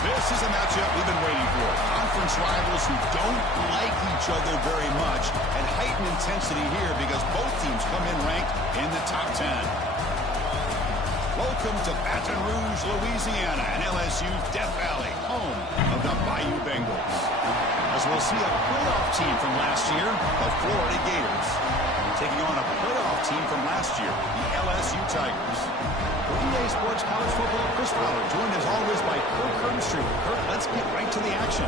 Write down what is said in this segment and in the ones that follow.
This is a matchup we've been waiting for. Conference rivals who don't like each other very much, and heightened intensity here because both teams come in ranked in the top 10. Welcome to Baton Rouge, Louisiana, and LSU's Death Valley, home of the Bayou Bengals. As we'll see a playoff team from last year, the Florida Gators, taking on a playoff team from last year, the LSU Tigers. For EA Sports College Football, Chris Fowler, joined as always by Kirk Herbstreit. Kirk, let's get right to the action.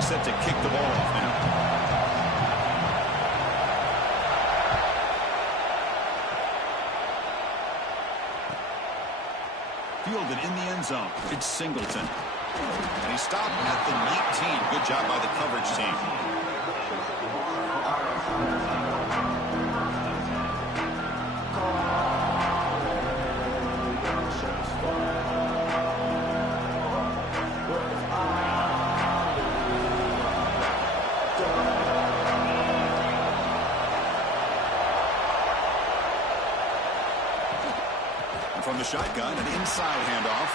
Set to kick the ball off now. Fielded in the end zone. It's Singleton. And he stopped at the 19. Good job by the coverage team. From the shotgun, an inside handoff.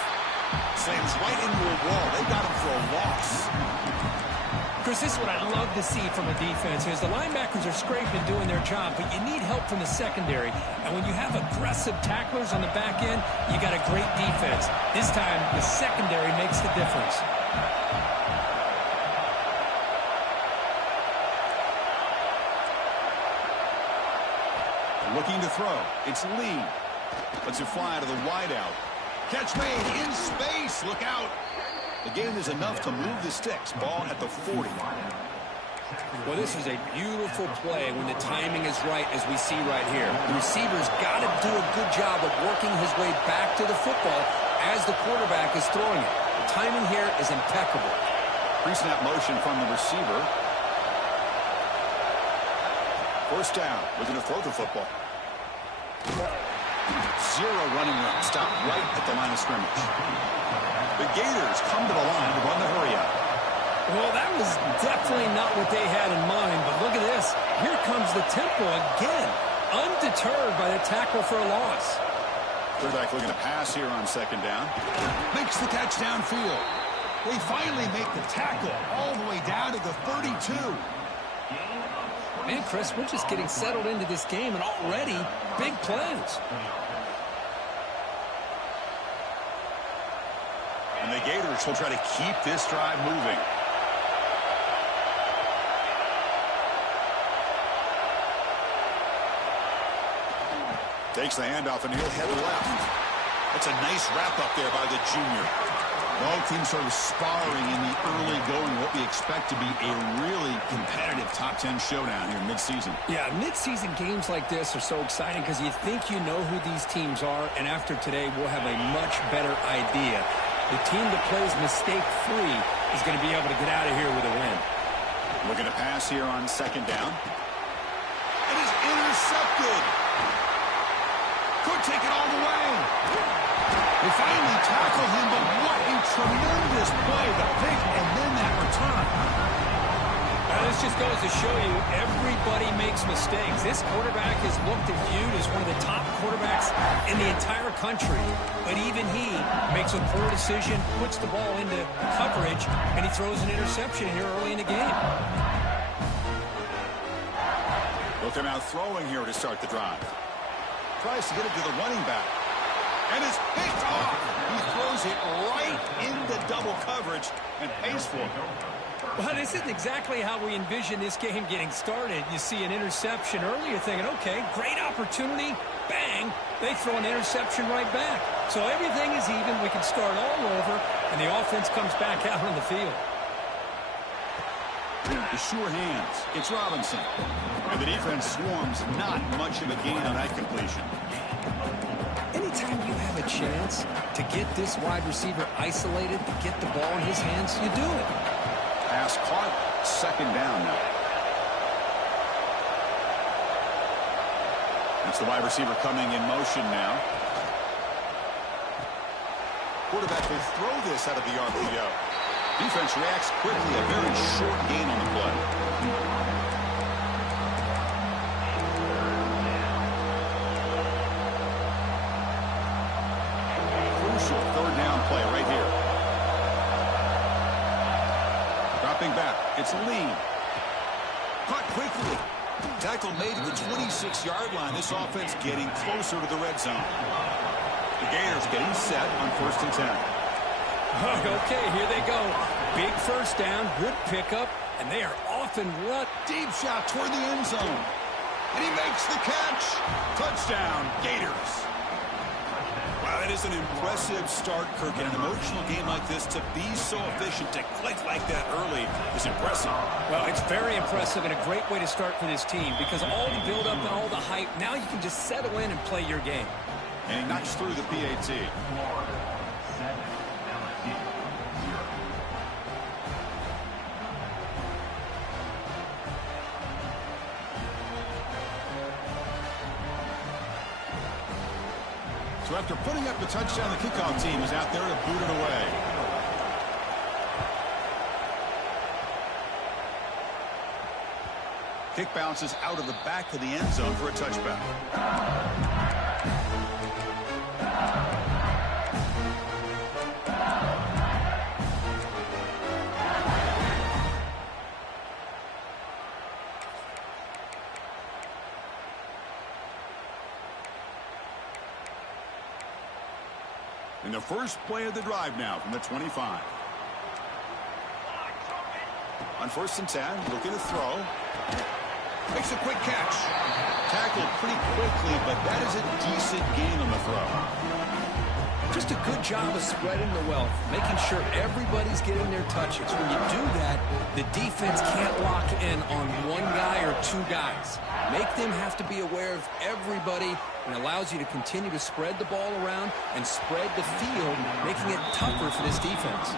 Slams right into a wall. They got him for a loss. Chris, this is what I love to see from a defense is the linebackers are scraping doing their job, but you need help from the secondary. And when you have aggressive tacklers on the back end, you got a great defense. This time, the secondary makes the difference. Looking to throw. It's Lee. Lets it fly to the wideout. Catch made in space. Look out. The gain is enough to move the sticks. Ball at the 40. Well, this is a beautiful play when the timing is right, as we see right here. The receiver's got to do a good job of working his way back to the football as the quarterback is throwing it. The timing here is impeccable. Pre-snap motion from the receiver. First down. Looking to throw the football. Zero running room. Stop right at the line of scrimmage. The Gators come to the line to run the hurry-up. Well, that was definitely not what they had in mind, but look at this. Here comes the tempo again, undeterred by the tackle for a loss. Quarterback looking to pass here on second down. Makes the catch downfield. They finally make the tackle all the way down to the 32. Man, Chris, we're just getting settled into this game, and already big plays. And the Gators will try to keep this drive moving. Takes the handoff, and he'll head left. That's a nice wrap-up there by the junior. Both teams sort of sparring in the early going, what we expect to be a really competitive top 10 showdown here mid-season. Yeah, mid-season games like this are so exciting because you think you know who these teams are, and after today we'll have a much better idea. The team that plays mistake-free is going to be able to get out of here with a win. Looking to pass here on second down. It is intercepted. Could take it all the way. They finally tackle him, but what a tremendous play. The pick and then that return. Now, this just goes to show you everybody makes mistakes. This quarterback is looked and viewed as one of the top quarterbacks in the entire country. But even he makes a poor decision, puts the ball into coverage, and he throws an interception here early in the game. Looking out throwing here to start the drive. Tries to get it to the running back. And it's picked off. He throws it right into double coverage and pays for it. Well, this isn't exactly how we envision this game getting started. You see an interception early, you're thinking, okay, great opportunity. Bang, they throw an interception right back. So everything is even. We can start all over, and the offense comes back out on the field. The sure hands. It's Robinson. And the defense swarms. Not much of a gain on that completion. Anytime you have a chance to get this wide receiver isolated, to get the ball in his hands, you do it. Pass caught Second down now. It's the wide receiver coming in motion now. Quarterback will throw this out of the RPO. Defense reacts quickly. A very short gain on the play. Crucial third down play right here. Dropping back. It's a lead. Caught quickly. Tackle made at the 26-yard line. This offense getting closer to the red zone. The Gators getting set on 1st and 10. Okay, here they go. Big first down, good pickup, and they are off and run. Deep shot toward the end zone. And he makes the catch. Touchdown, Gators. Wow, that is an impressive start, Kirk. In an emotional game like this, to be so efficient, to click like that early is impressive. Well, it's very impressive and a great way to start for this team because all the build-up and all the hype, now you can just settle in and play your game. And he knocks through the PAT. So after putting up the touchdown, the kickoff team is out there to boot it away. Kick bounces out of the back of the end zone for a touchback. In the first play of the drive now from the 25. On 1st and 10, looking to throw. Makes a quick catch. Tackled pretty quickly, but that is a decent gain on the throw. Just a good job of spreading the wealth, making sure everybody's getting their touches. When you do that, the defense can't lock in on one guy or two guys. Make them have to be aware of everybody and allows you to continue to spread the ball around and spread the field, making it tougher for this defense.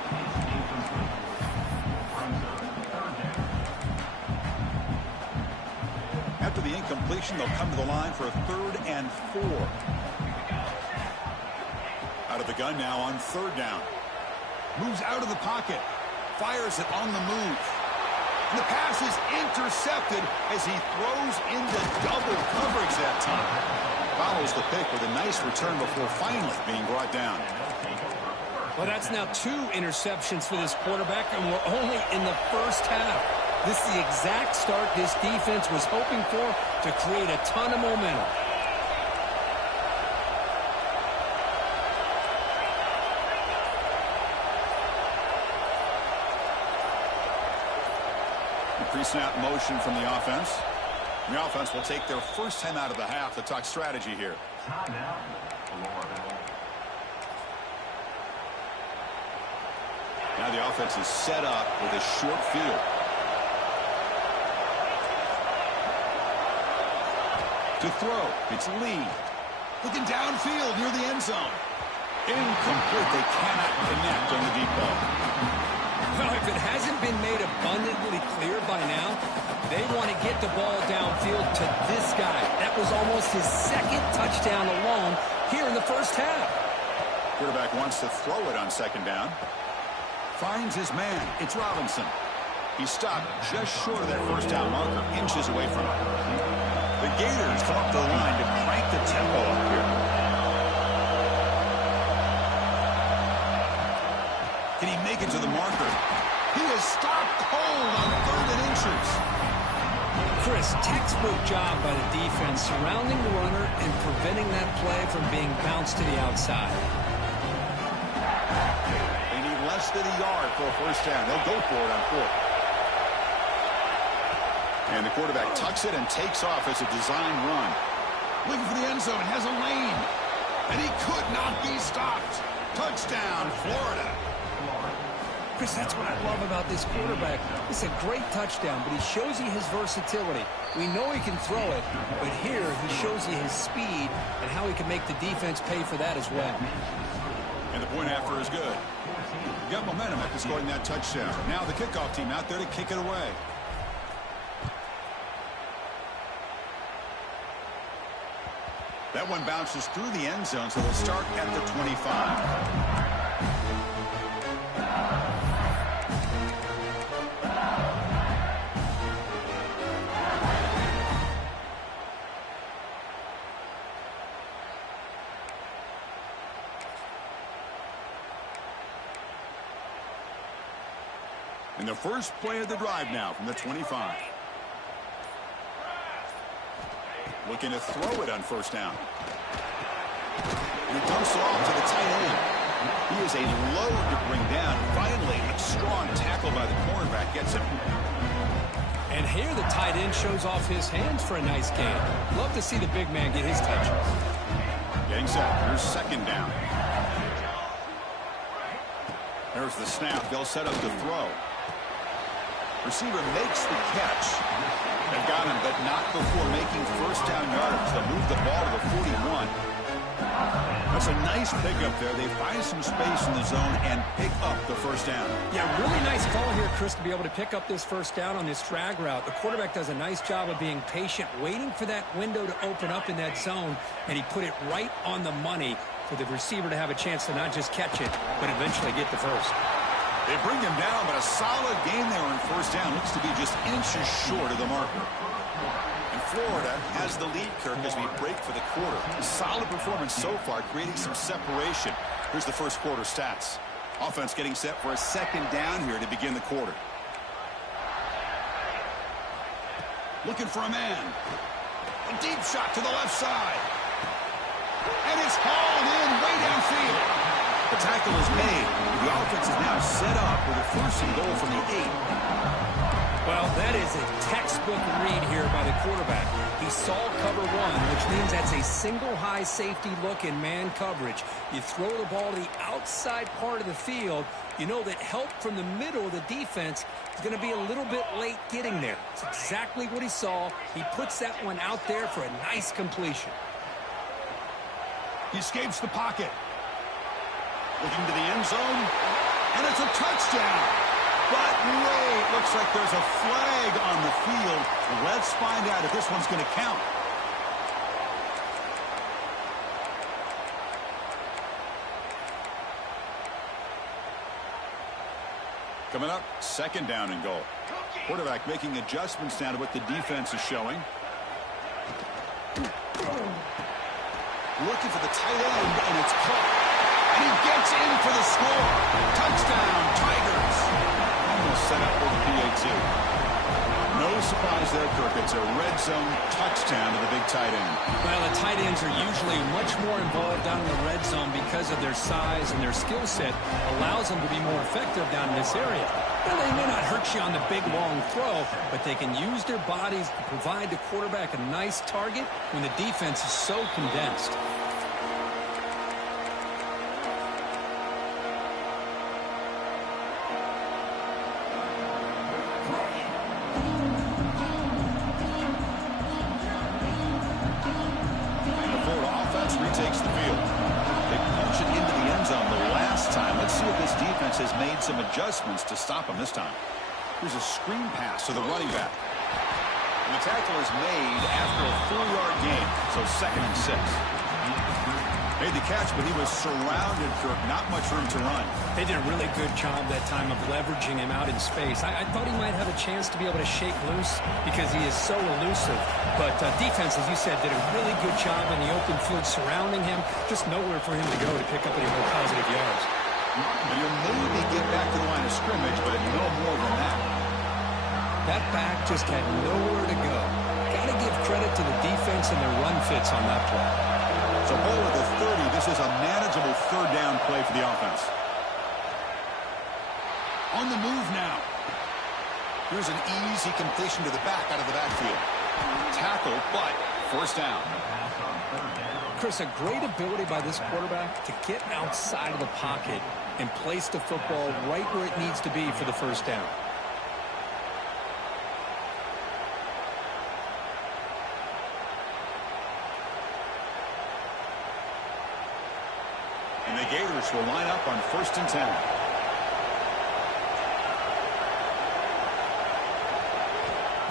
After the incompletion, they'll come to the line for a 3rd and 4. Out of the gun now on 3rd down. Moves out of the pocket. Fires it on the move. And the pass is intercepted as he throws into double coverage that time. Follows the pick with a nice return before finally being brought down. Well, that's now 2 interceptions for this quarterback, and we're only in the first half. This is the exact start this defense was hoping for to create a ton of momentum. Pre-snap motion from the offense. The offense will take their first time out of the half to talk strategy here. Now the offense is set up with a short field. To throw, it's Lee. Looking downfield near the end zone. Incomplete. They cannot connect on the deep ball. Well, if it hasn't been made abundantly clear by now, they want to get the ball downfield to this guy. That was almost his 2nd touchdown alone here in the first half. Quarterback wants to throw it on 2nd down. Finds his man. It's Robinson. He stopped just short of that first down marker, inches away from it. The Gators come up to the line to crank the tempo up here. Can he make it to the marker? He is stopped cold on 3rd and inches. Chris, textbook job by the defense surrounding the runner and preventing that play from being bounced to the outside. They need less than a yard for a first down. They'll go for it on 4th. And the quarterback tucks it and takes off as a design run. Looking for the end zone, has a lane. And he could not be stopped. Touchdown, Florida. Chris, that's what I love about this quarterback. It's a great touchdown, but he shows you his versatility. We know he can throw it, but here he shows you his speed and how he can make the defense pay for that as well. And the point after is good. got momentum after scoring that touchdown. Now the kickoff team out there to kick it away. That one bounces through the end zone, so they'll start at the 25. And the first play of the drive now from the 25. Looking to throw it on first down. And he dumps it off to the tight end. He is a load to bring down. Finally, a strong tackle by the cornerback gets him. And here the tight end shows off his hands for a nice gain. Love to see the big man get his touches. Getting set. Here's second down. There's the snap. They'll set up the throw. Receiver makes the catch. They've got him, but not before making first down yardage. They'll move the ball to the 41. That's a nice pickup there. They find some space in the zone and pick up the first down. Yeah, really nice call here, Chris, to be able to pick up this first down on this drag route. The quarterback does a nice job of being patient, waiting for that window to open up in that zone, and he put it right on the money for the receiver to have a chance to not just catch it, but eventually get the first. They bring him down, but a solid gain there on first down. Looks to be just inches short of the marker. And Florida has the lead, Kirk, as we break for the quarter. A solid performance so far, creating some separation. Here's the first quarter stats. Offense getting set for a second down here to begin the quarter. Looking for a man. A deep shot to the left side. And it's hauled in way downfield. The tackle is made. The offense is now set up with a first and goal from the 8. Well, that is a textbook read here by the quarterback. He saw cover one, which means that's a single high safety look in man coverage. You throw the ball to the outside part of the field, you know that help from the middle of the defense is going to be a little bit late getting there. It's exactly what he saw. He puts that one out there for a nice completion. He escapes the pocket. Looking to the end zone, and it's a touchdown. But wait, looks like there's a flag on the field. Let's find out if this one's going to count. Coming up, second down and goal. Quarterback making adjustments now to what the defense is showing. Looking for the tight end, and it's caught. And he gets in for the score. Touchdown, Tigers. Almost set up for the PAT. No surprise there, Kirk. It's a red zone touchdown to the big tight end. Well, the tight ends are usually much more involved down in the red zone because of their size and their skill set allows them to be more effective down in this area. Now, they may not hurt you on the big, long throw, but they can use their bodies to provide the quarterback a nice target when the defense is so condensed. Has made some adjustments to stop him this time. Here's a screen pass to the running back. And the tackle is made after a 4-yard gain, so 2nd and 6. Made the catch, but he was surrounded, Kirk. Not much room to run. They did a really good job that time of leveraging him out in space. I thought he might have a chance to be able to shake loose because he is so elusive. But defense, as you said, did a really good job in the open field surrounding him. Just nowhere for him to go to pick up any more positive yards. You'll maybe get back to the line of scrimmage, but no more than that. That back just had nowhere to go. Got to give credit to the defense and their run fits on that play. So ball at the 30. This is a manageable third down play for the offense. On the move now. Here's an easy completion to the back out of the backfield. Tackle, but first down. Chris, a great ability by this quarterback to get outside of the pocket and place the football right where it needs to be for the first down. And the Gators will line up on 1st and 10.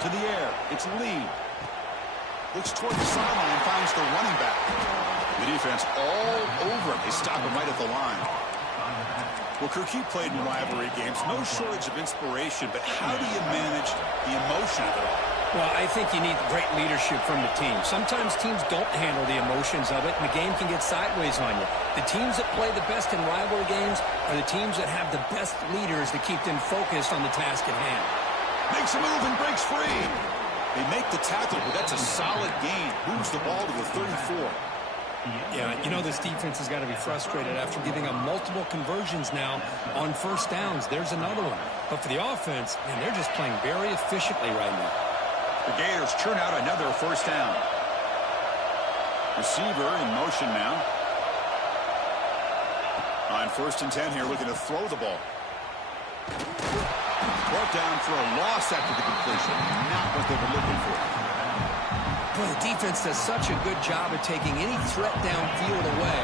To the air. It's Lee. Looks toward the sideline and finds the running back. The defense all over him. They stop him right at the line. Well, Kirk, you played in rivalry games. No shortage of inspiration, but how do you manage the emotion of it all? Well, I think you need great leadership from the team. Sometimes teams don't handle the emotions of it, and the game can get sideways on you. The teams that play the best in rivalry games are the teams that have the best leaders to keep them focused on the task at hand. Makes a move and breaks free. They make the tackle, but that's a solid gain. Moves the ball to the 34. Yeah, you know this defense has got to be frustrated after giving them multiple conversions now on first downs. There's another one. But for the offense, man, they're just playing very efficiently right now. The Gators churn out another first down. Receiver in motion now. On 1st and 10 here, looking to throw the ball. Brought down for a loss after the completion. Not what they were looking for. Boy, the defense does such a good job of taking any threat downfield away.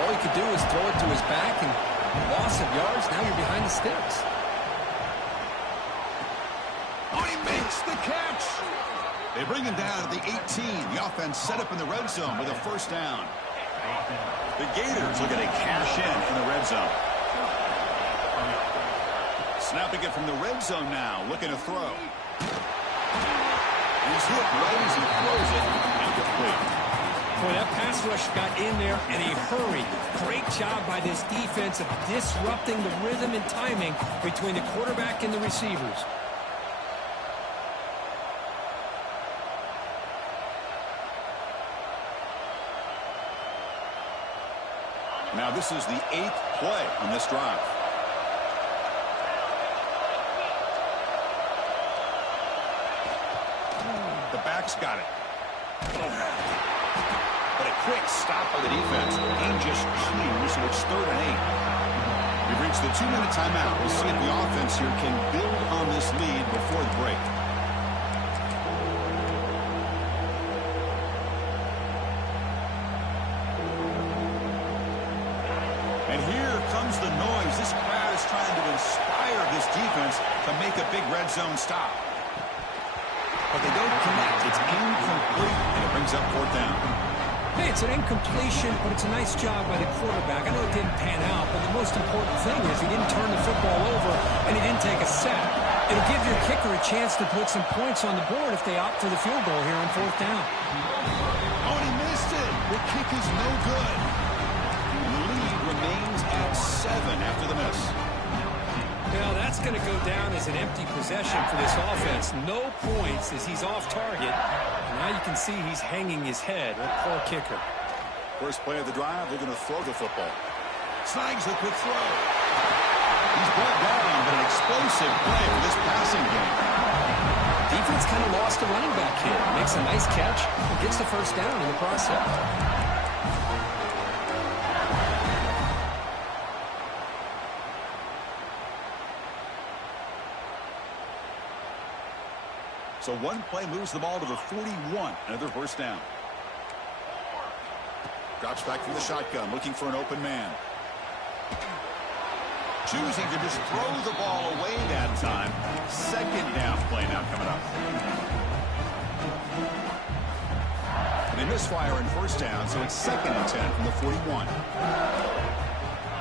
All he could do is throw it to his back, and loss of yards, now you're behind the sticks. Oh, he makes the catch! They bring him down at the 18. The offense set up in the red zone with a first down. The Gators looking to cash in the red zone. Snapping it from the red zone now, looking to throw. He's hit right as he throws it. Incomplete. Boy, that pass rush got in there in a hurry. Great job by this defense of disrupting the rhythm and timing between the quarterback and the receivers. Now this is the 8th play on this drive. The back's got it. But a quick stop by the defense. Game just changed, so it's 3rd and 8. We've reached the 2-minute timeout. We'll see if the offense here can build on this lead before the break. And here comes the noise. This crowd is trying to inspire this defense to make a big red zone stop. But they don't connect. It's incomplete, and it brings up 4th down. Hey, it's an incompletion, but it's a nice job by the quarterback. I know it didn't pan out, but the most important thing is he didn't turn the football over, and he didn't take a sack. It'll give your kicker a chance to put some points on the board if they opt for the field goal here on 4th down. Oh, and he missed it. The kick is no good. The lead remains at 7 after the miss. Now that's going to go down as an empty possession for this offense. No points as he's off target. And now you can see he's hanging his head. That poor kicker. First play of the drive, they're going to throw the football. Snags the quick throw. He's brought down, but an explosive play for this passing game. Defense kind of lost a running back here. Makes a nice catch and gets the first down in the process. So one play moves the ball to the 41. Another first down. Drops back from the shotgun, looking for an open man. Choosing to just throw the ball away that time. 2nd down play now coming up. They misfire in first down, so it's 2nd and 10 from the 41.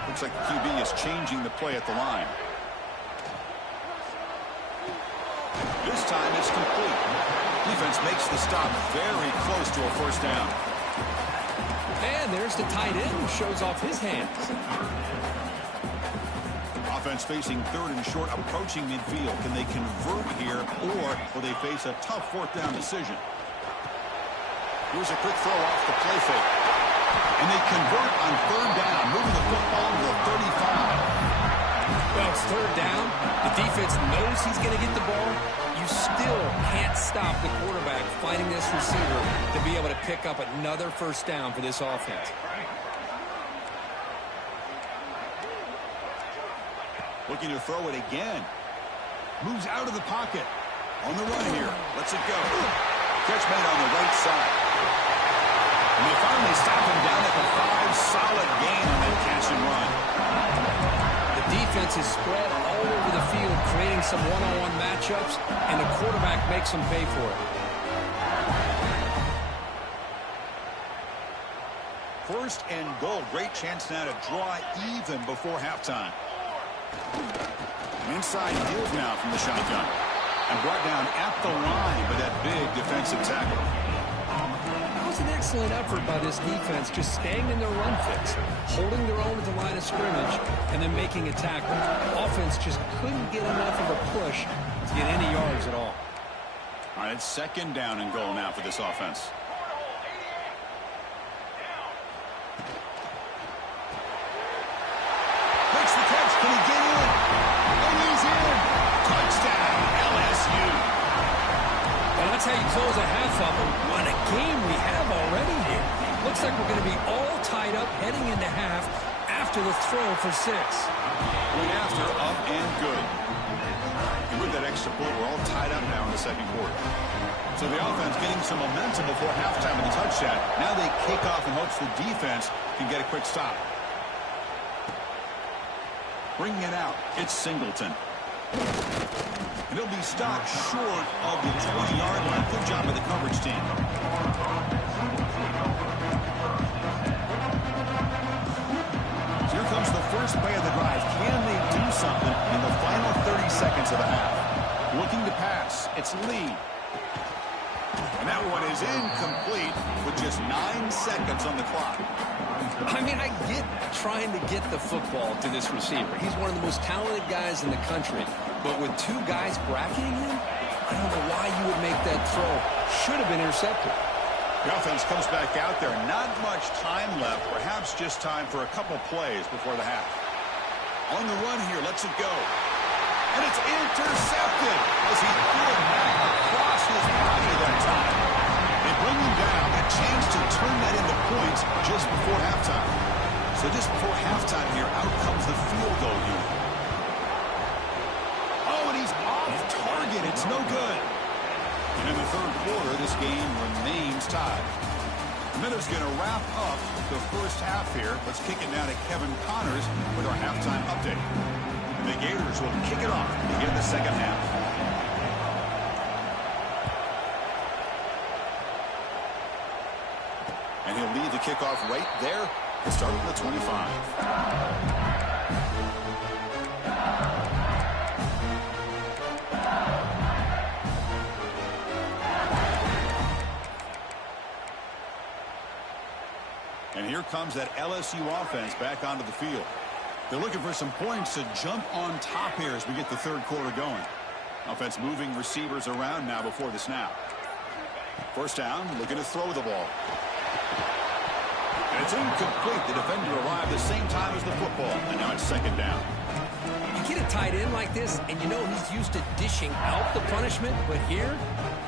Looks like the QB is changing the play at the line. This time it's complete. Defense makes the stop very close to a first down. And there's the tight end who shows off his hands. Offense facing 3rd and short, approaching midfield. Can they convert here, or will they face a tough 4th down decision? Here's a quick throw off the play fake. And they convert on 3rd down, moving the football to the 35. Well, it's 3rd down. The defense knows he's going to get the ball. You still can't stop the quarterback finding this receiver to be able to pick up another first down for this offense. Looking to throw it again. Moves out of the pocket. On the run here. Lets it go. Catch made on the right side. And they finally stop him down at the 5. Solid gain on that catch and run. Defense is spread all over the field, creating getting some one-on-one matchups, and the quarterback makes them pay for it. First and goal. Great chance now to draw even before halftime. Inside field now from the shotgun. And brought down at the line by that big defensive tackle. That was an excellent effort by this defense, just staying in their run fix, holding their own at the line of scrimmage, and then making a tackle. Offense just couldn't get enough of a push to get any yards at all. All right, it's second down and goal now for this offense. Makes the catch. Can he get in? And he's in. Touchdown, LSU. Well, that's how you close a half of them. What a game we have already here. Looks like we're going to be all tied up heading into half after the throw for 6. Going after, up and good. And with that extra point, we're all tied up now in the second quarter. So the offense getting some momentum before halftime with a touchdown. Now they kick off in hopes the defense can get a quick stop. Bringing it out, it's Singleton. And he'll be stopped short of the 20-yard line. Good job by the coverage team. So here comes the first play of the drive. Can they do something in the final 30 seconds of the half? Looking to pass. It's Lee. And that one is incomplete with just 9 seconds on the clock. I mean, I get trying to get the football to this receiver. He's one of the most talented guys in the country. But with 2 guys bracketing him, I don't know why you would make that throw. Should have been intercepted. The offense comes back out there. Not much time left. Perhaps just time for a couple plays before the half. On the run here, lets it go. And it's intercepted as he threw it back across his body that time. They bring him down. A chance to turn that into points just before halftime. So just before halftime here, out comes the field goal unit. Oh, and he's off target. It's no good. And in the third quarter, this game remains tied. Miller's going to wrap up the first half here. Let's kick it now to Kevin Connors with our halftime update. The Gators will kick it off to begin the second half. And he'll lead the kickoff right there and start at the 25. And here comes that LSU offense back onto the field. They're looking for some points to jump on top here as we get the third quarter going. Offense moving receivers around now before the snap. First down, looking to throw the ball. And it's incomplete. The defender arrived the same time as the football. And now it's second down. You get a tight end like this, and you know he's used to dishing out the punishment. But here,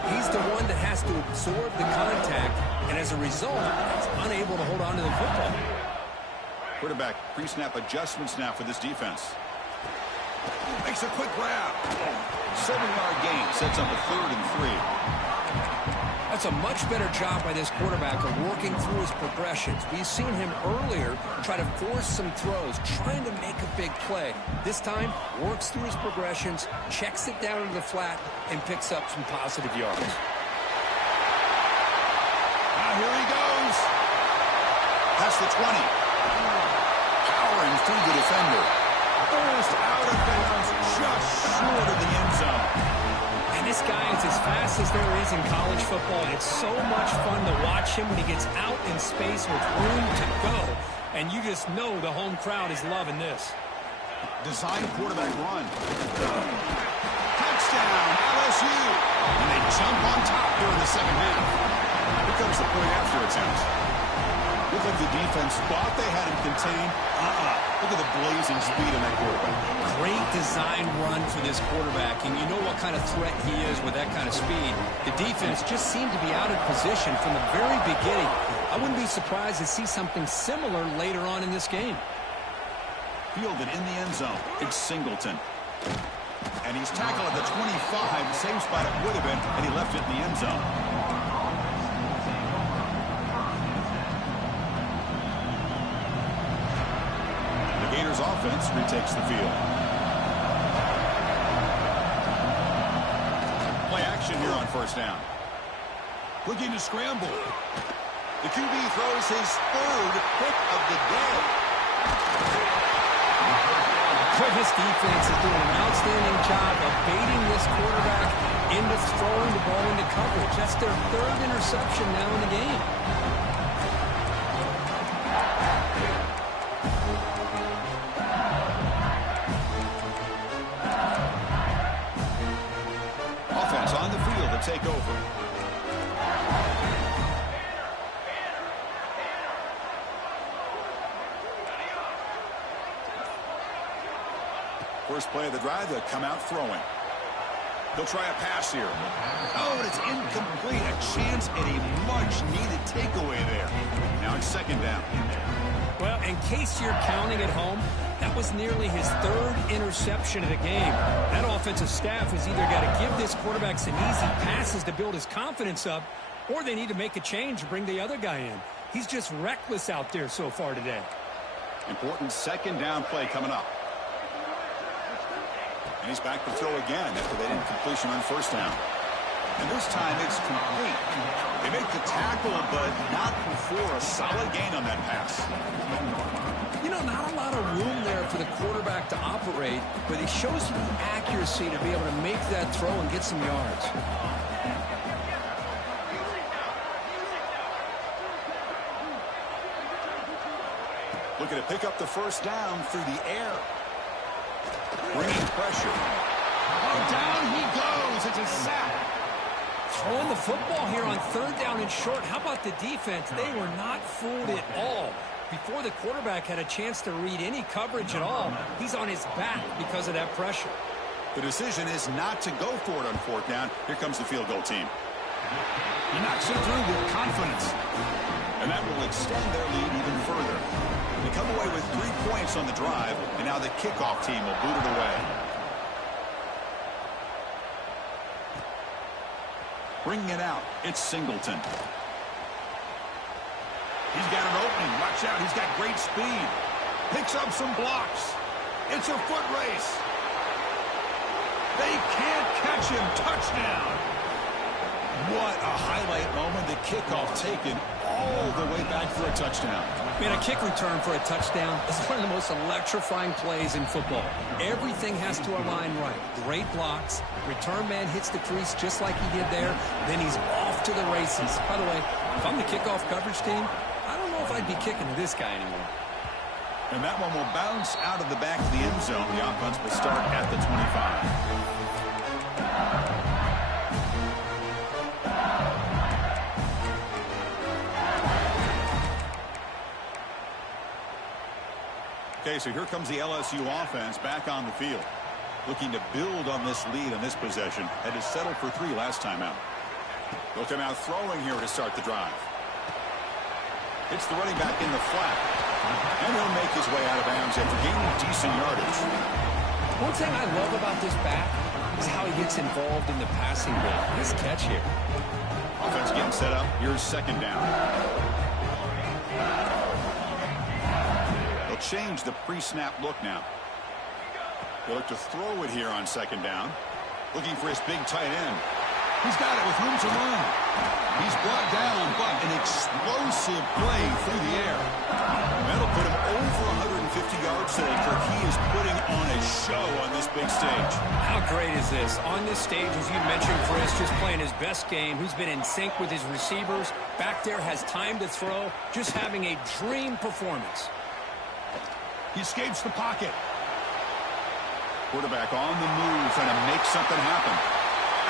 he's the one that has to absorb the contact. And as a result, he's unable to hold on to the football. Quarterback pre-snap adjustments now for this defense. Makes a quick grab. 7-yard gain sets up a 3rd and 3. That's a much better job by this quarterback of working through his progressions. We've seen him earlier try to force some throws, trying to make a big play. This time, works through his progressions, checks it down to the flat, and picks up some positive yards. Now here he goes. Past the 20. Powering through the defender. Almost out of bounds, just short of the end zone. And this guy is as fast as there is in college football. It's so much fun to watch him when he gets out in space with room to go. And you just know the home crowd is loving this. Design quarterback run. Touchdown, LSU. And they jump on top here in the second half. Here comes the point after attempt. Looked like the defense thought they had him contained. Look at the blazing speed in that quarterback. Great design run for this quarterback, and you know what kind of threat he is with that kind of speed. The defense just seemed to be out of position from the very beginning. I wouldn't be surprised to see something similar later on in this game. Fielded in the end zone. It's Singleton. And he's tackled at the 25, same spot it would have been, and he left it in the end zone. Gators offense retakes the field. first down. Looking to scramble. The QB throws his third pick of the day. This defense is doing an outstanding job of baiting this quarterback into throwing the ball into coverage. That's their third interception now in the game. Offense on the field to take over. First play of the drive, they'll come out throwing. They'll try a pass here. Oh, and it's incomplete. A chance at a much-needed takeaway there. Now it's second down. Well, in case you're counting at home, that was nearly his third interception of the game. That offensive staff has either got to give this quarterback some easy passes to build his confidence up, or they need to make a change and bring the other guy in. He's just reckless out there so far today. Important second down play coming up. And he's back to throw again after they didn't completion on first down. And this time it's complete. They make the tackle, but not before a solid gain on that pass. You know, not a lot of room there for the quarterback to operate, but he shows the accuracy to be able to make that throw and get some yards. Looking to pick up the first down through the air. Bringing pressure. Oh, down he goes. It's a sack. Throwing the football here on third down and short. How about the defense? They were not fooled at all. Before the quarterback had a chance to read any coverage at all, he's on his back because of that pressure. The decision is not to go for it on fourth down. Here comes the field goal team. He knocks it through with confidence. And that will extend their lead even further. They come away with 3 points on the drive, and now the kickoff team will boot it away. Bringing it out, it's Singleton. He's got an opening. Watch out, he's got great speed. Picks up some blocks. It's a foot race. They can't catch him. Touchdown. What a highlight moment. The kickoff taken all the way back for a touchdown. Man, a kick return for a touchdown is one of the most electrifying plays in football. Everything has to align right. Great blocks. Return man hits the crease just like he did there. Then he's off to the races. By the way, if I'm the kickoff coverage team, I don't know if I'd be kicking to this guy anymore. And that one will bounce out of the back of the end zone. The offense will start at the 25. Okay, so here comes the LSU offense back on the field. Looking to build on this lead on this possession. Had to settle for 3 last time out. They'll come out throwing here to start the drive. It's the running back in the flat. And he'll make his way out of bounds after gaining decent yardage. One thing I love about this back is how he gets involved in the passing game. This catch here. Offense getting set up. Here's second down. They'll change the pre-snap look now. They'll look to throw it here on second down. Looking for his big tight end. He's got it with room to run. He's brought down, but an explosive play through the air. That'll put him over 150 yards today, Kirk. He is putting on a show on this big stage. How great is this? On this stage, as you mentioned, Chris, just playing his best game. He's been in sync with his receivers. Back there, has time to throw. Just having a dream performance. He escapes the pocket. Quarterback on the move, trying to make something happen.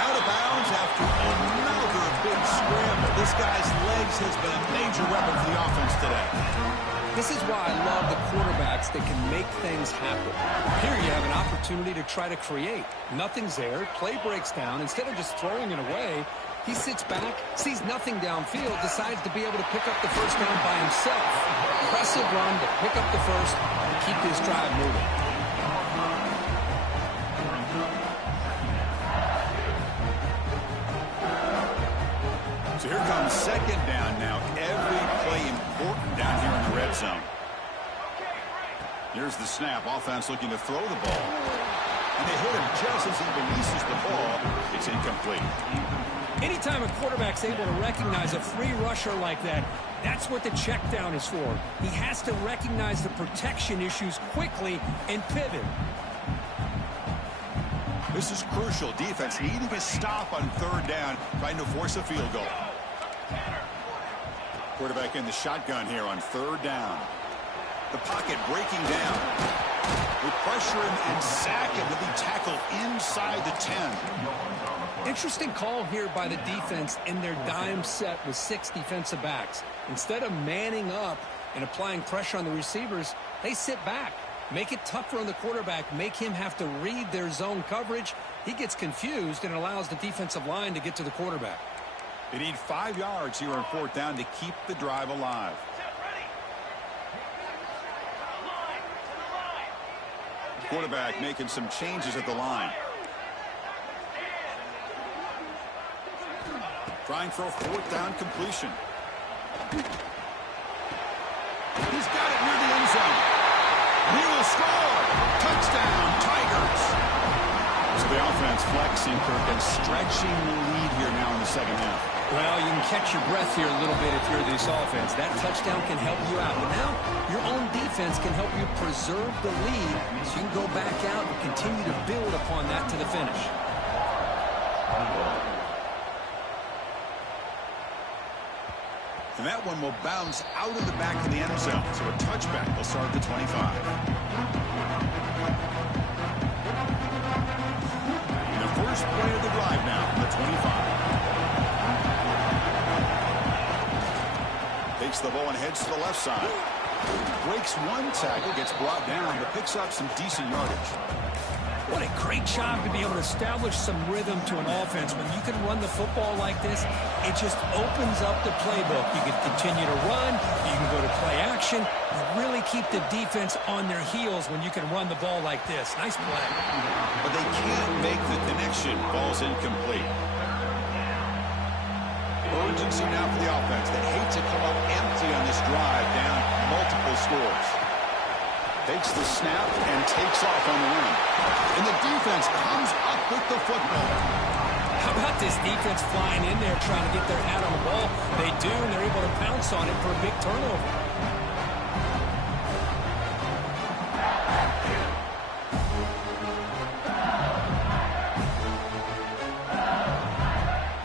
Out of bounds after another big scramble. This guy's legs has been a major weapon for the offense today. This is why I love the quarterbacks that can make things happen. Here you have an opportunity to try to create. Nothing's there. Play breaks down. Instead of just throwing it away, he sits back, sees nothing downfield, decides to be able to pick up the first down by himself. Impressive run to pick up the first and keep this drive moving. So here comes second down now. Every play important down here in the red zone. Here's the snap. Offense looking to throw the ball. and they hit him just as he releases the ball. It's incomplete. Anytime a quarterback's able to recognize a free rusher like that, that's what the check down is for. He has to recognize the protection issues quickly and pivot. This is crucial. Defense needing a stop on third down, trying to force a field goal. Quarterback in the shotgun here on third down. The pocket breaking down. With pressure and sack, and will be tackled inside the 10. Interesting call here by the defense in their dime set with 6 defensive backs. Instead of manning up and applying pressure on the receivers, they sit back. Make it tougher on the quarterback. Make him have to read their zone coverage. He gets confused and allows the defensive line to get to the quarterback. They need 5 yards here on fourth down to keep the drive alive. Quarterback making some changes at the line. Trying for a fourth down completion. He's got it near the end zone. He will score. Touchdown, Tigers. So the offense flexing, Kirk, and stretching the lead here now in the second half. Well, you can catch your breath here a little bit if you're this offense. That touchdown can help you out. But now your own defense can help you preserve the lead so you can go back out and continue to build upon that to the finish. And that one will bounce out of the back of the end zone. So a touchback will start at the 25. The first play of the drive now from the 25. Takes the ball and heads to the left side. Breaks one tackle, gets brought down, but picks up some decent yardage. What a great job to be able to establish some rhythm to an offense. When you can run the football like this, it just opens up the playbook. You can continue to run. You can go to play action. You really keep the defense on their heels when you can run the ball like this. Nice play. But they can't make the connection. Ball's incomplete. Urgency now for the offense. They hate to come up empty on this drive, down multiple scores. Takes the snap and takes off on the run. And the defense comes up with the football. How about this defense flying in there trying to get their hat on the ball? They do, and they're able to pounce on it for a big turnover.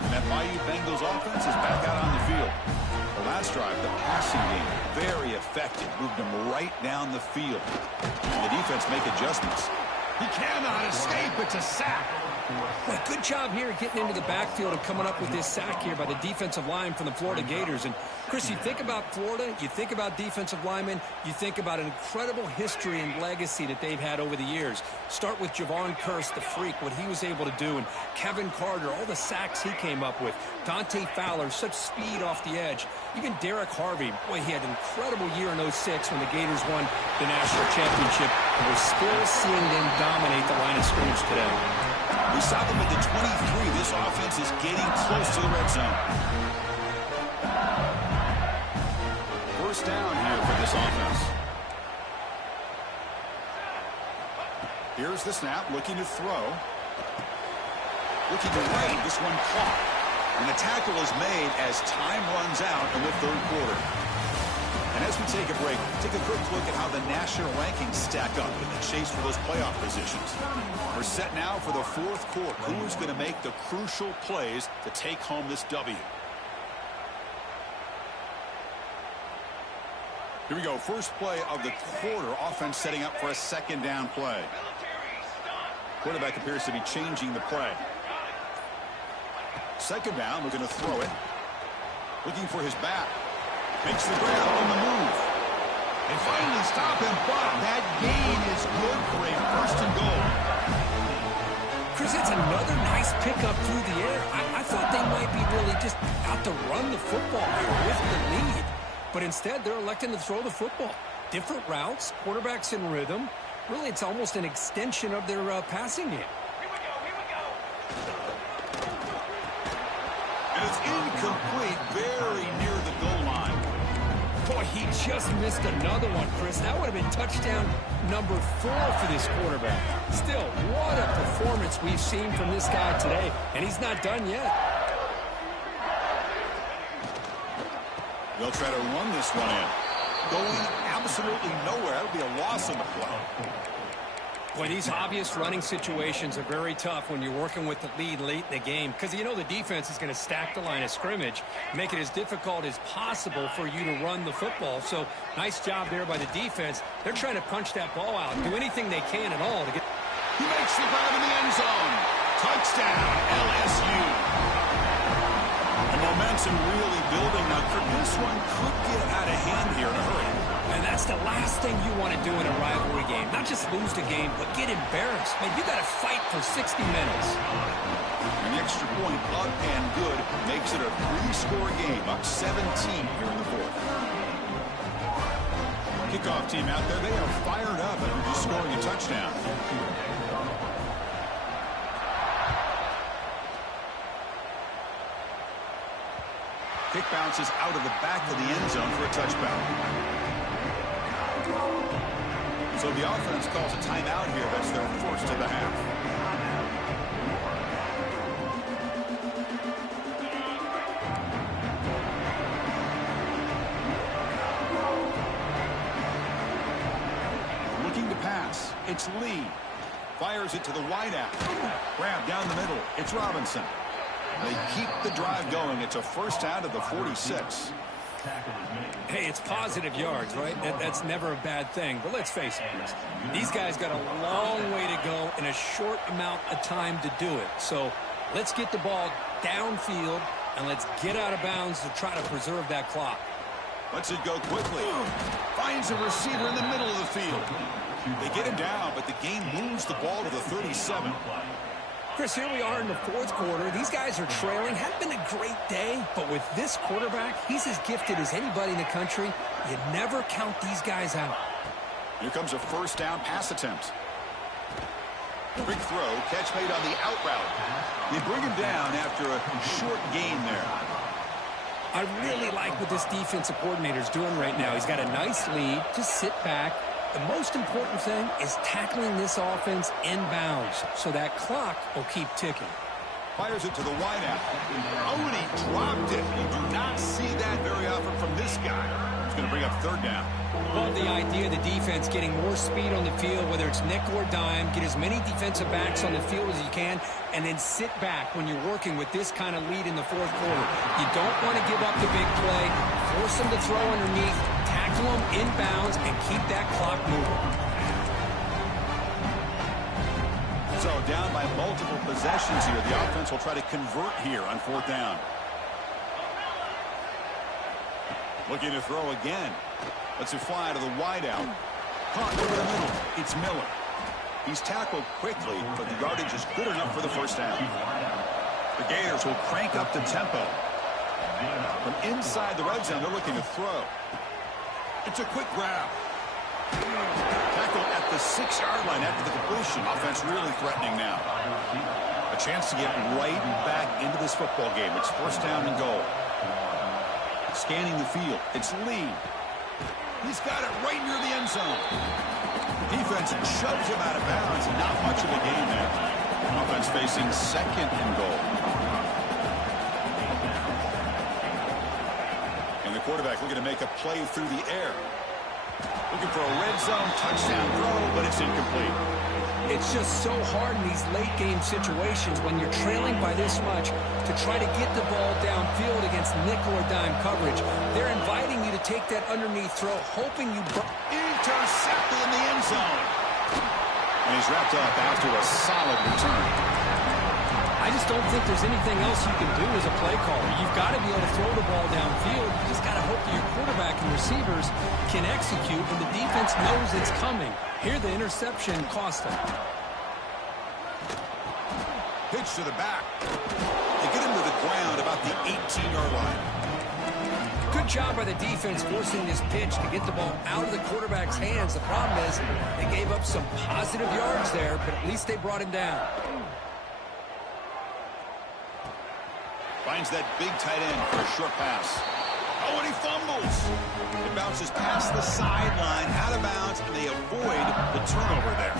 And that Bayou Bengals offense is back out on the field. The last drive, the passing game, very effective. Moved them right down the field. And the defense make adjustments. He cannot escape. It's a sack. Boy, good job here getting into the backfield and coming up with this sack here by the defensive line from the Florida Gators. And, Chris, you think about Florida, you think about defensive linemen, you think about an incredible history and legacy that they've had over the years. Start with Javon Kearse, the freak, what he was able to do, and Kevin Carter, all the sacks he came up with. Dante Fowler, such speed off the edge. Even Derek Harvey, boy, he had an incredible year in 06 when the Gators won the national championship. And we're still seeing them dominate the line of scrimmage today. We saw them at the 23. This offense is getting close to the red zone. First down here for this offense. Here's the snap, looking to throw. Looking to right, this one caught. And the tackle is made as time runs out in the third quarter. And as we take a break, take a quick look at how the national rankings stack up in the chase for those playoff positions. We're set now for the fourth quarter. Who's going to make the crucial plays to take home this W? Here we go. First play of the quarter. Offense setting up for a second down play. Quarterback appears to be changing the play. Second down, looking to throw it. Looking for his back. Makes the ground on the move. They finally stop him, but that gain is good for a first and goal. Chris, it's another nice pickup through the air. I thought they might be really just out to run the football here with the lead. But instead, they're electing to throw the football. Different routes, quarterbacks in rhythm. Really, it's almost an extension of their passing game. And it's incomplete, very near the goal line. Boy, he just missed another one, Chris. That would have been touchdown number 4 for this quarterback. Still, what a performance we've seen from this guy today, and he's not done yet. They'll try to run this one in. Going absolutely nowhere. That would be a loss on the play. Boy, these obvious running situations are very tough when you're working with the lead late in the game because you know the defense is going to stack the line of scrimmage, make it as difficult as possible for you to run the football. So nice job there by the defense. They're trying to punch that ball out, do anything they can at all to get. He makes the grab in the end zone. Touchdown, LSU. The momentum really building. Now, this one could get out of hand here in a hurry. And that's the last thing you want to do in a rivalry game. Not just lose the game, but get embarrassed. Man, you got to fight for 60 minutes. An extra point up and good makes it a 3-score game, up 17 here in the fourth. Kickoff team out there, they are fired up after just scoring a touchdown. Kick bounces out of the back of the end zone for a touchback. So the offense calls a timeout here. That's their first of the half. Looking to pass. It's Lee. Fires it to the wideout. Grab down the middle. It's Robinson. They keep the drive going. It's a first out of the 46. Hey, it's positive yards, right? That's never a bad thing. But let's face it, Chris. These guys got a long way to go in a short amount of time to do it. So let's get the ball downfield, and let's get out of bounds to try to preserve that clock. Lets it go quickly. Finds a receiver in the middle of the field. They get him down, but the game moves the ball to the 37. Chris, here we are in the fourth quarter. These guys are trailing. Hadn't been a great day, but with this quarterback, he's as gifted as anybody in the country. You never count these guys out. Here comes a first down pass attempt. Quick throw, catch made on the out route. They bring him down after a short gain there. I really like what this defensive coordinator is doing right now. He's got a nice lead. Just sit back. The most important thing is tackling this offense inbounds so that clock will keep ticking. Fires it to the wideout. Oh, and he dropped it. You do not see that very often from this guy. He's going to bring up third down. Love the idea of the defense getting more speed on the field, whether it's nickel or dime. Get as many defensive backs on the field as you can, and then sit back when you're working with this kind of lead in the fourth quarter. You don't want to give up the big play. Force them to throw underneath. Tackle them inbounds and keep that clock moving. So down by multiple possessions here. The offense will try to convert here on fourth down. Looking to throw again. Lets it fly to the wideout. Caught over the middle. It's Miller. He's tackled quickly, but the yardage is good enough for the first down. The Gators will crank up the tempo. From inside the red zone, they're looking to throw. It's a quick grab. Tackle at the 6-yard line after the completion. Offense really threatening now. A chance to get right back into this football game. It's first down and goal. Scanning the field. It's Lee. He's got it right near the end zone. Defense shoves him out of bounds. Not much of a gain there. Offense facing second and goal. And the quarterback looking to make a play through the air. Looking for a red zone touchdown throw, but it's incomplete. It's just so hard in these late-game situations when you're trailing by this much to try to get the ball downfield against nickel or dime coverage. They're inviting you to take that underneath throw, hoping you... Intercepted in the end zone. And he's wrapped up after a solid return. I just don't think there's anything else you can do as a play caller. You've got to be able to throw the ball downfield. You just got to hope that your quarterback and receivers can execute, and the defense knows it's coming. Here, the interception cost them. Pitch to the back. They get him to the ground about the 18-yard line. Good job by the defense forcing this pitch to get the ball out of the quarterback's hands. The problem is they gave up some positive yards there, but at least they brought him down. Finds that big tight end for a short pass. Oh, and he fumbles. It bounces past the sideline, out of bounds, and they avoid the turnover there.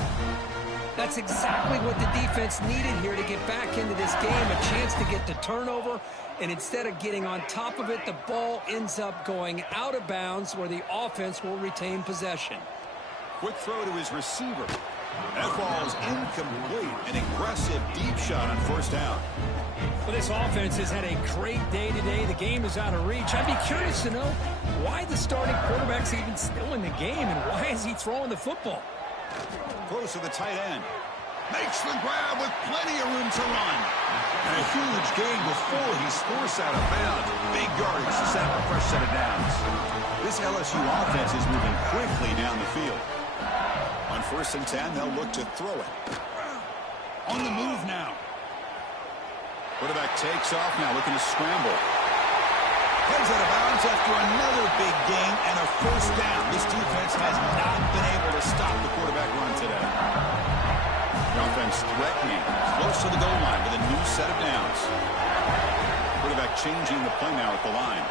That's exactly what the defense needed here to get back into this game, a chance to get the turnover, and instead of getting on top of it, the ball ends up going out of bounds where the offense will retain possession. Quick throw to his receiver. That ball is incomplete. An aggressive deep shot on first down. Well, this offense has had a great day today. The game is out of reach. I'd be curious to know why the starting quarterback's even still in the game and why is he throwing the football? Close to the tight end. Makes the grab with plenty of room to run. And a huge gain before he's forced out of bounds. Big yardage to set up a fresh set of downs. This LSU offense is moving quickly down the field. On 1st and 10, they'll look to throw it. On the move now. Quarterback takes off now, looking to scramble. Heads out of bounds after another big gain and a first down. This defense has not been able to stop the quarterback run today. The offense threatening, close to the goal line with a new set of downs. Quarterback changing the play now at the line.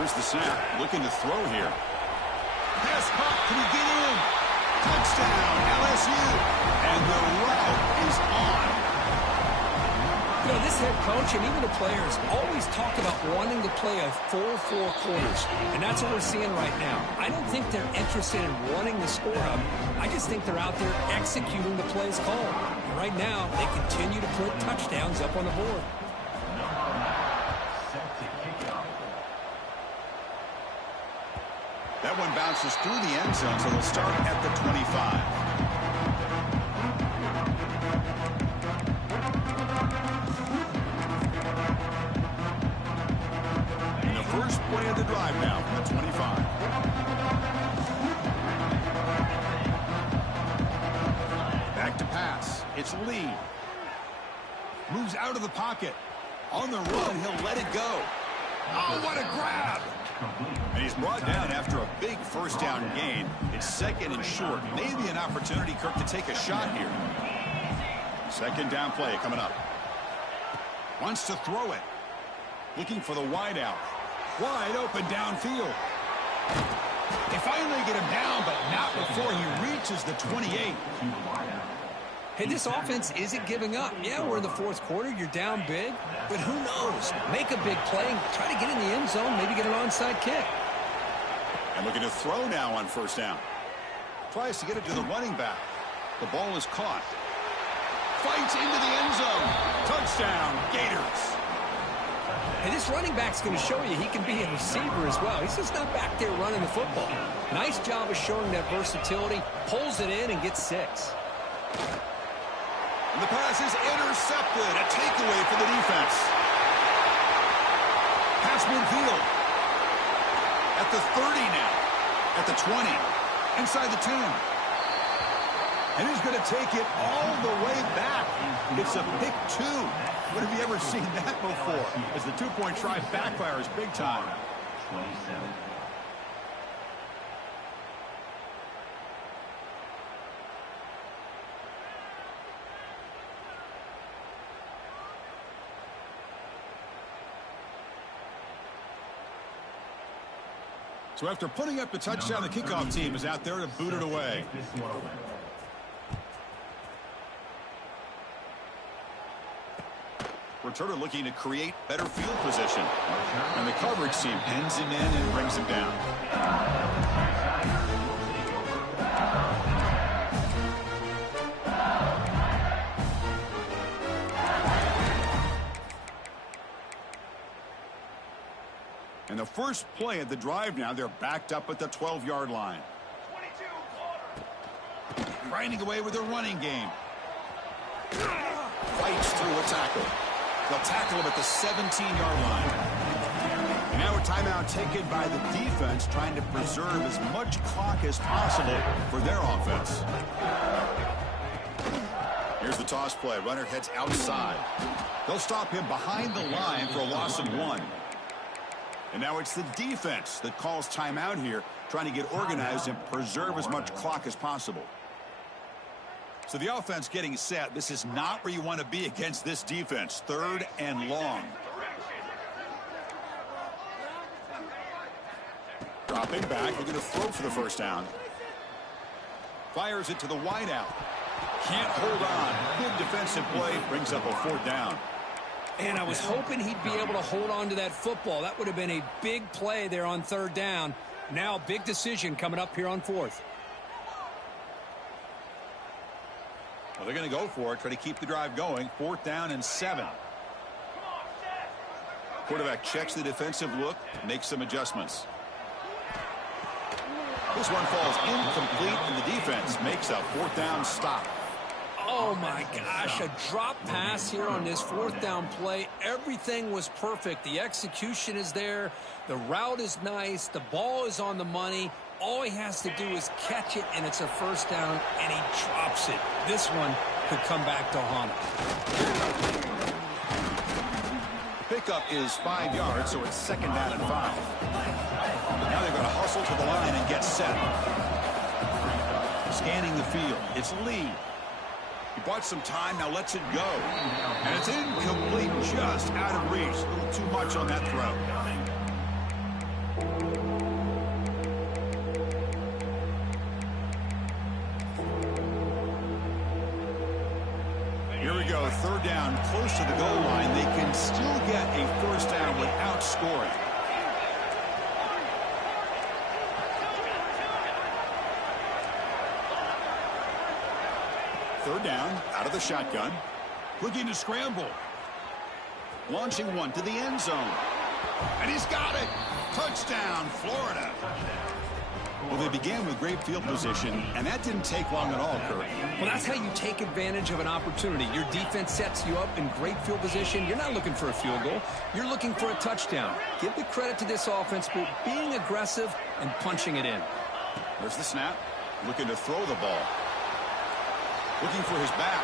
Here's the snap, looking to throw here. Pass caught, can he get in? Touchdown, LSU. And the route is on. You know, this head coach and even the players always talk about wanting to play a full 4 quarters, and that's what we're seeing right now. I don't think they're interested in running the score up. I just think they're out there executing the plays called. And right now, they continue to put touchdowns up on the board. That one bounces through the end zone, so they'll start at the 25. First play of the drive now from the 25. Back to pass. It's Lee. Moves out of the pocket. On the run, he'll let it go. Oh, what a grab! And he's brought down after a big first down gain. It's 2nd and short. Maybe an opportunity, Kirk, to take a shot here. 2nd down play coming up. Wants to throw it. Looking for the wide out. Wide open downfield. They finally get him down, but not before he reaches the 28. Hey, this offense isn't giving up. Yeah, we're in the 4th quarter. You're down big. But who knows? Make a big play. Try to get in the end zone. Maybe get an onside kick. And looking to throw now on first down. Tries to get it to the running back. The ball is caught. Fights into the end zone. Touchdown, Gators. And this running back's going to show you he can be a receiver as well. He's just not back there running the football. Nice job of showing that versatility. Pulls it in and gets 6. And the pass is intercepted. A takeaway for the defense. Pass midfield. At the 30 now. At the 20. Inside the 10. And he's going to take it all the way back. It's a pick 2. When have you ever seen that before? As the 2-point try backfires big time. 27. So after putting up the touchdown, the kickoff team is out there to boot it away. Returner looking to create better field position. And the coverage team pins him in and brings him down. And the first play of the drive now, they're backed up at the 12-yard line. Grinding away with their running game. Fights through a tackle. They'll tackle him at the 17-yard line. And now a timeout taken by the defense, trying to preserve as much clock as possible for their offense. Here's the toss play. Runner heads outside. They'll stop him behind the line for a loss of 1. And now it's the defense that calls timeout here, trying to get organized and preserve as much clock as possible. So the offense getting set. This is not where you want to be against this defense. 3rd and long. Dropping back, looking to throw for the first down. Fires it to the wideout. Can't hold on. Good defensive play. Brings up a 4th down. And I was hoping he'd be able to hold on to that football. That would have been a big play there on 3rd down. Now a big decision coming up here on 4th. Well, they're going to go for it. Try to keep the drive going. 4th down and 7. Quarterback checks the defensive look. Makes some adjustments. This one falls incomplete, and the defense makes a 4th down stop. Oh, my gosh, a drop pass here on this 4th down play. Everything was perfect. The execution is there. The route is nice. The ball is on the money. All he has to do is catch it, and it's a 1st down, and he drops it. This one could come back to haunt him. Pickup is 5 yards, so it's 2nd down and 5. Now they're going to hustle to the line and get set. Scanning the field. It's Lee. He bought some time, now lets it go. And it's incomplete, just out of reach. A little too much on that throw. Here we go, 3rd down, close to the goal line. They can still get a 1st down without scoring. Third down, out of the shotgun. Looking to scramble. Launching one to the end zone. And he's got it. Touchdown, Florida. Well, they began with great field position, and that didn't take long at all, Kurt. Well, that's how you take advantage of an opportunity. Your defense sets you up in great field position. You're not looking for a field goal. You're looking for a touchdown. Give the credit to this offense for being aggressive and punching it in. There's the snap. Looking to throw the ball. Looking for his back.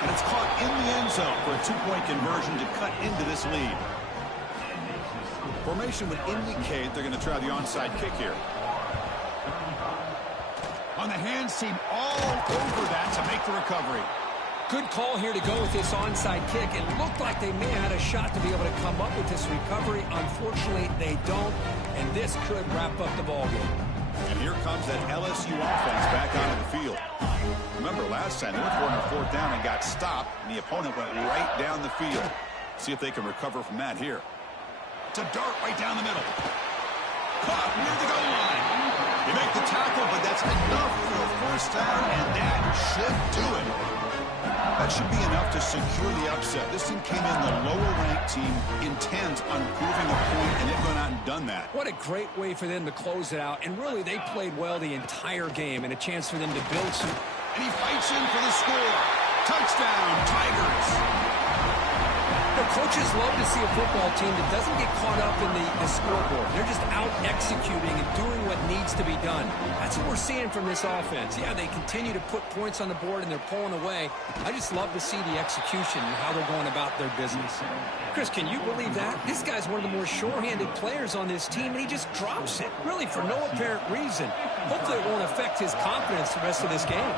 And it's caught in the end zone for a 2-point conversion to cut into this lead. Formation would indicate they're going to try the onside kick here. On the hands team all over that to make the recovery. Good call here to go with this onside kick. It looked like they may have had a shot to be able to come up with this recovery. Unfortunately, they don't, and this could wrap up the ballgame. And here comes that LSU offense back onto the field. Remember last time they were for a 4th down and got stopped, and the opponent went right down the field. See if they can recover from that here. It's a dart right down the middle. Caught near the goal line. They make the tackle, but that's enough for a 1st down, and that should do it. That should be enough to secure the upset. This team came in the lower-ranked team, intent on proving a point, and they've gone out and done that. What a great way for them to close it out. And really, they played well the entire game, and a chance for them to build some. And he fights in for the score. Touchdown, Tigers. The coaches love to see a football team that doesn't get caught up in the scoreboard. They're just out executing and doing what needs to be done. That's what we're seeing from this offense. Yeah, they continue to put points on the board and they're pulling away. I just love to see the execution and how they're going about their business. Chris, can you believe that? This guy's one of the more sure-handed players on this team, and he just drops it, really for no apparent reason. Hopefully it won't affect his confidence the rest of this game.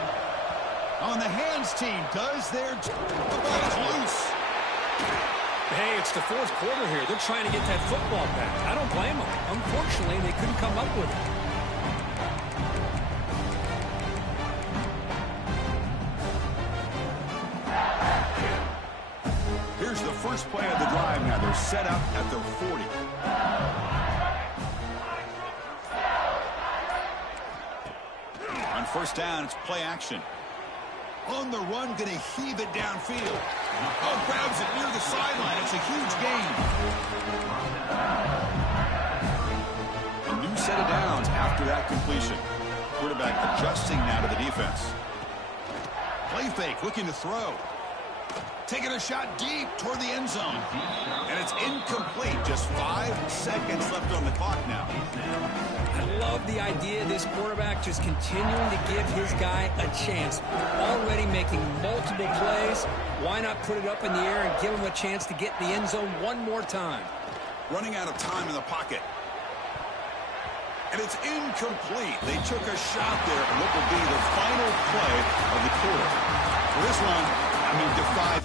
On the hands team does their job. The ball is loose. Hey, it's the 4th quarter here. They're trying to get that football back. I don't blame them. Unfortunately, they couldn't come up with it. Here's the first play of the drive now. They're set up at their 40. On 1st down, it's play action. On the run, going to heave it downfield. Oh, grabs it near the sideline. It's a huge gain. A new set of downs after that completion. Quarterback adjusting now to the defense. Play fake, looking to throw. Taking a shot deep toward the end zone. And it's incomplete. Just 5 seconds left on the clock now. I love the idea of this quarterback just continuing to give his guy a chance. Already making multiple plays. Why not put it up in the air and give him a chance to get in the end zone one more time? Running out of time in the pocket. And it's incomplete. They took a shot there on what will be the final play of the quarter. For this one, I mean, defied